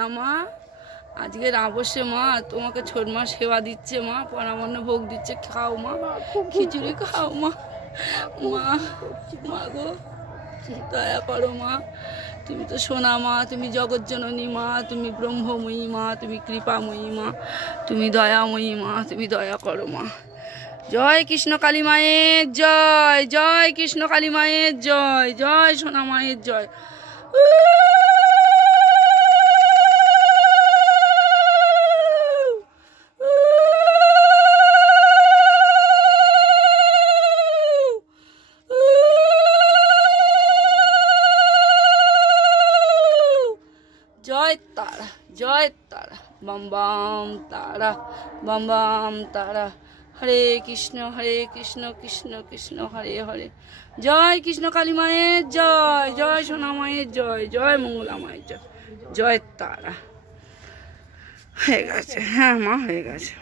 না মা, আজকে রাবসে মা তোমাকে ছোট মা সেবা দিচ্ছে, মা পরামান্ন ভোগ দিচ্ছে, খাও মা, খিচুড়ি খাও মা। মা মা গো, দয়া করো মা, তুমি তো সোনা মা, তুমি জগৎজননী মা, তুমি ব্রহ্মময়ী মা, তুমি কৃপাময়ী মা, তুমি দয়াময়ী মা, তুমি দয়া করো মা। জয় কৃষ্ণ কালী মায়ের জয়, জয় কৃষ্ণ কালী মায়ের জয়, জয় সোনা মায়ের জয়। জয় তারা, জয় তারা, বাম বাম তারা, বাম বাম তারা। হরে কৃষ্ণ কৃষ্ণ কৃষ্ণ হরে হরে। জয় কৃষ্ণ কালী মায়ের জয়, জয় সোনা মায়ের জয়, জয় মঙ্গলা মায়ের জয়, জয় তারা। হয়ে গেছে, হ্যাঁ মা হয়ে গেছে।